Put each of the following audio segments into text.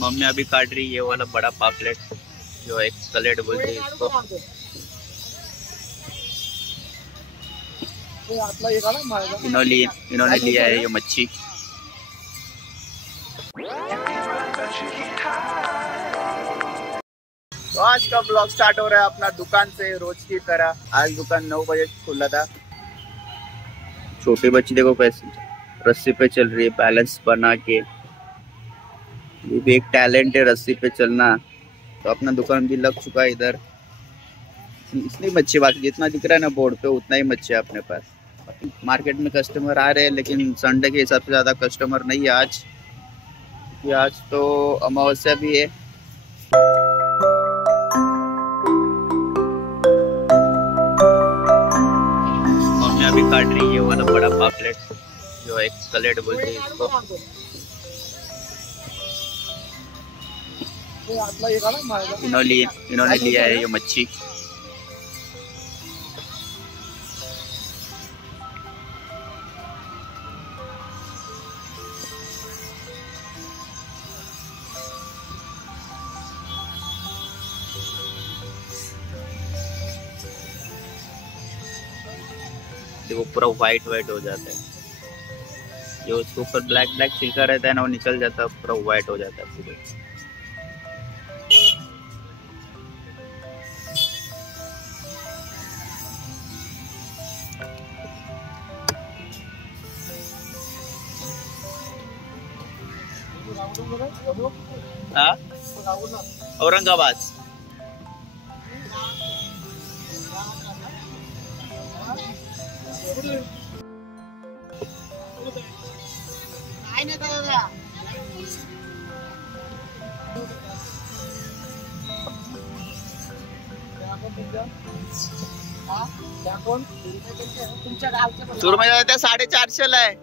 Mummy अभी काट रही है ये वाला बड़ा पापलेट, जो एक कलेट बोलते हैं इसको। इन्होंने लिया है ये मच्छी। तो आज का ब्लॉग स्टार्ट हो रहा है अपना दुकान से, रोज की तरह। आज दुकान 9 बजे खुला था। छोटी बच्ची देखो कैसे रस्सी पे चल रही है बैलेंस बना के। ये भी एक टैलेंट है रस्सी पे चलना। तो अपना दुकान भी लग चुका है इधर। इतनी मच्छी, बाकी जितना दिख रहा है ना बोर्ड पे उतना ही मच्छी है अपने पास। मार्केट में कस्टमर आ रहे हैं, लेकिन संडे के हिसाब से ज़्यादा कस्टमर नहीं है आज, क्योंकि आज तो अमावस्या भी है। मम्मी अभी काट रही है ये वाला बड़ा पापलेट, जो एक कलेट बोलते हैं इसको। इन्होंने लिया है ये मच्छी। देखो पूरा व्हाइट व्हाइट हो जाता है, जो उसके ऊपर ब्लैक ब्लैक छिलका रहता है ना वो निकल जाता है, पूरा व्हाइट हो जाता है पूरे। हाँ, औरंगाबाद। सुरमई जाते 450 ला आहे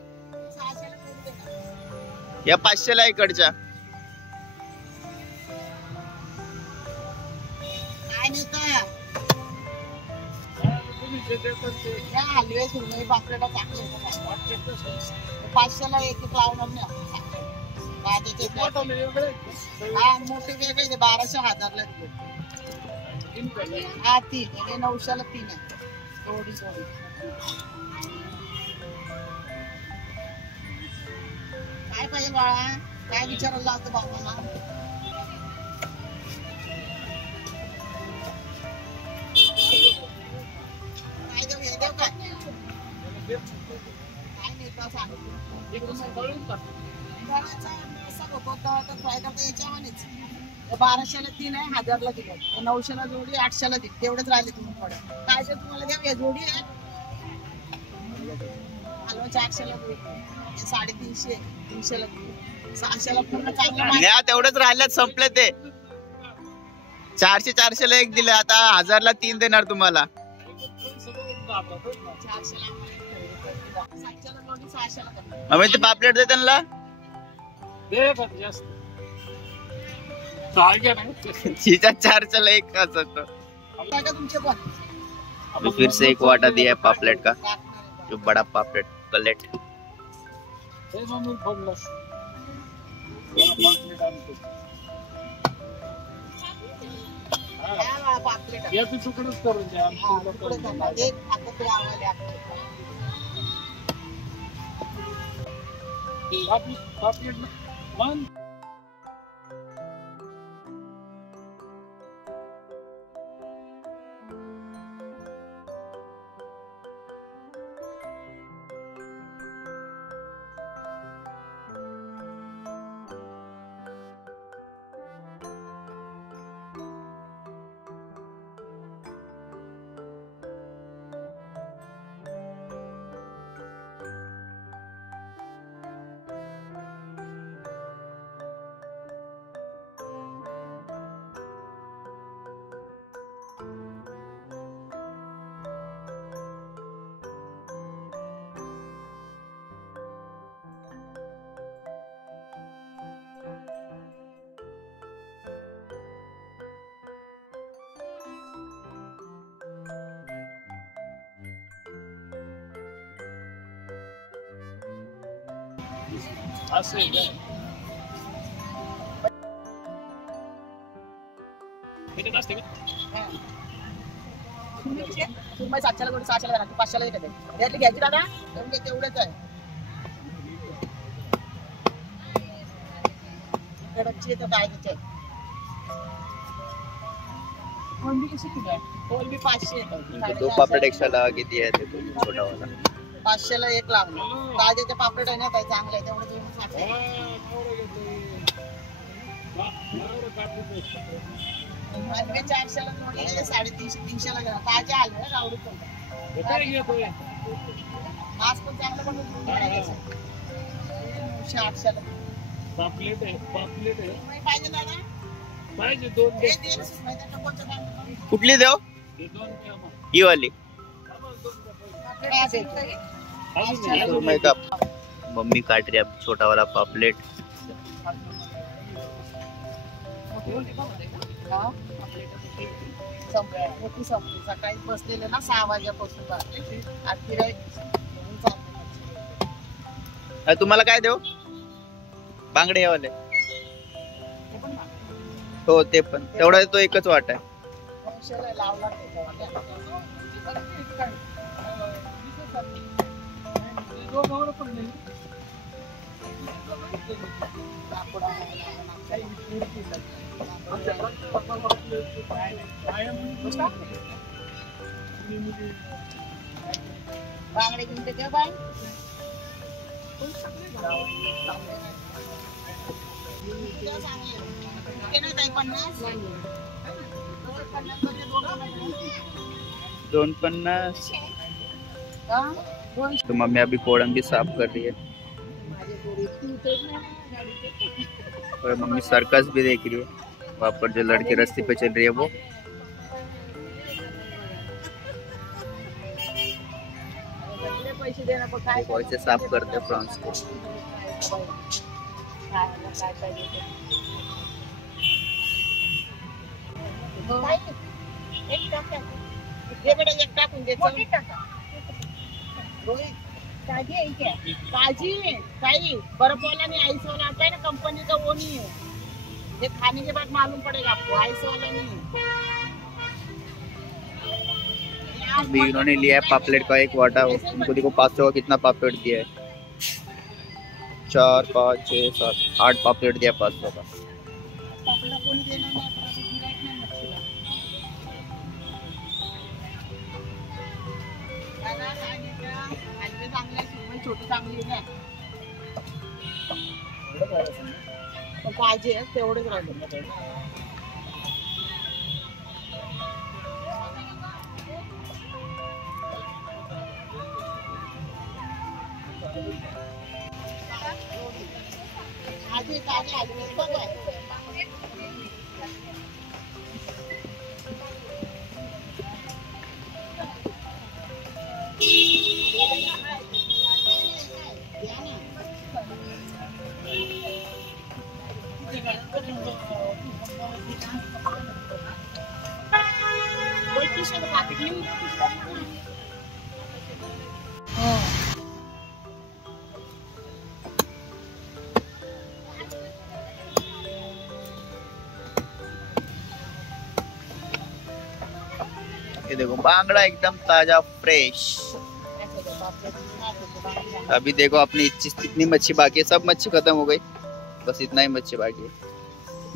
या 500 ला इकडच्या। हलवे सुरमई पापलेटा चांगले 500 ला एक लावणार नाही। मोठे वेगळे 1200-1000 ला। हा 3 900 ला 3 आहे। थोडी काय पाहिजे बाळा, काय विचारायला होतं बाबांना? काय देऊ हे देऊ काय? काय नाही का सांग। याच्यावानेच 1200 ला 3 आहे, 1000 ला दिलं, 900 ला जोडी, 800 ला दिली, तेवढेच राहिले तुम्ही थोडं। काय ते तुम्हाला द्या, या जोडी आहे हलवा 400 ला जोडी, 350 300 ला 600 ला पूर्ण चांगलं तेवढेच राहिलेत, संपले ते। 400 ला एक दिले, आता 1000 ला 3 देणार तुम्हाला। 400 ला 700 ला जोडी, 600 ला मम्मी ते पापलेट दे त्यांना। चीजा 400 ला एक असतो। अभी फिर से एक वाटा दिया है पापलेट का, जो बड़ा पापलेट कलेट। सुरमई 700ला जोडी 600ला जाणार, 500ला एक आहे. यातली घ्यायची दादा, तेवढेच आहे. कडकची तर बायची आहे. कोलंबी कशी किलो आहे? कोलंबी 500 आहे. 2 पापलेट एक्स्ट्रा लगा के दिया है छोटा वाला. 500ला एक लागलं. ताज्याचे पापलेट आहे ना ताई, चांगले आहे तेवढं तुम्ही सांगा. हलवे 400ला जोडी आहे, 350-300ला घेणार. ताजे हलवे ना गावडी पण. मास पण चांगलं बनवून 900-800ला. पापलेट आहे. तुम्ही पाहिजे दादा? पाहिजे 2 हे दे ना सुरमई, त्याचं कोणतं काम? कुठली देव? ही वाली पापलेट आहे ते. सुरमई का मम्मी काट रही है अब छोटा वाला पापलेट. मोठी संपली. सकाळी बसलेले ना 6 वाजल्यापासून आरती तुम्हाला काय देऊ? बांगडे हे वाले. हो ते पण तेवढा तो एकच वाट आहे. लावला बांगडे घेऊन ते काय बाय $2.50. तो मम्मी अभी कोळंबी साफ कर रही है और मम्मी सर्कस भी देख रही है. वहाँ पर जो लड़के रस्ते पे चल रही है वो. वैसे साफ करते प्रॉन्स को. एक टाकून दे. ताजी ताई बर्फ वाला नहीं, आइस वाला आता है ना कंपनी का, वो नहीं है. ये खाने के बाद मालूम पड़ेगा आपको, आइस वाला नहीं है. अभी इन्होंने लिया है पापलेट का एक वाटा. उनको देखो 500 का कितना पापलेट दिया है. 4 5 6 7 8 पापलेट दिया 500 का. छोटी चांगली आहे ना, पाहिजे तेवढेच राहिले. आधी ताजे हलवे बघा. ये देखो बांगड़ा एकदम ताजा फ्रेश. अभी देखो अपनी इतनी मच्छी बाकी है, सब मच्छी खत्म हो गई, बस इतना ही मच्छी बाकी है.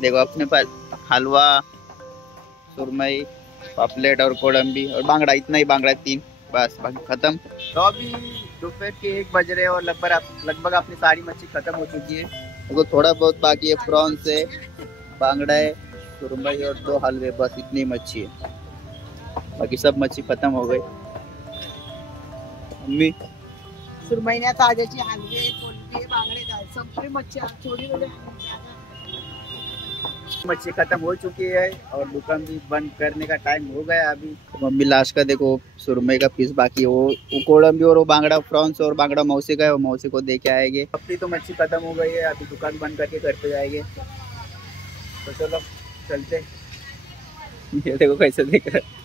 देखो अपने पास हलवा, सुरमई, पापलेट और कोळंबी और बांगड़ा, इतना ही बांगड़ा 3 बस, बाकी खत्म. तो अभी दोपहर के 1 बज रहे और लगभग अपनी सारी मच्छी खत्म हो चुकी है. देखो थोड़ा बहुत बाकी है, प्रॉन्स है, बांगड़ा है, सुरमई और 2 हलवे, बस इतनी मच्छी है. बाकी सब मच्छी खत्म हो गई. मम्मी सुरमईने ताज्याची हलवे, कोलंबी, बांगडे संपली मच्छी थोड़ी मच्छी खत्म हो चुकी है और दुकान भी बंद करने का टाइम हो गया अभी. मम्मी लास्ट का देखो सुरमई का पीस बाकी है, वो कोळंबी और वो बांगड़ा, प्रॉन्स और बांगड़ा मौसी का है, वो मौसी को दे के आएंगे. अपनी तो मच्छी खत्म हो गई है, अभी दुकान बंद करके घर पे जाएंगे. तो चलो चलते. ये देखो कैसे देख रहा है.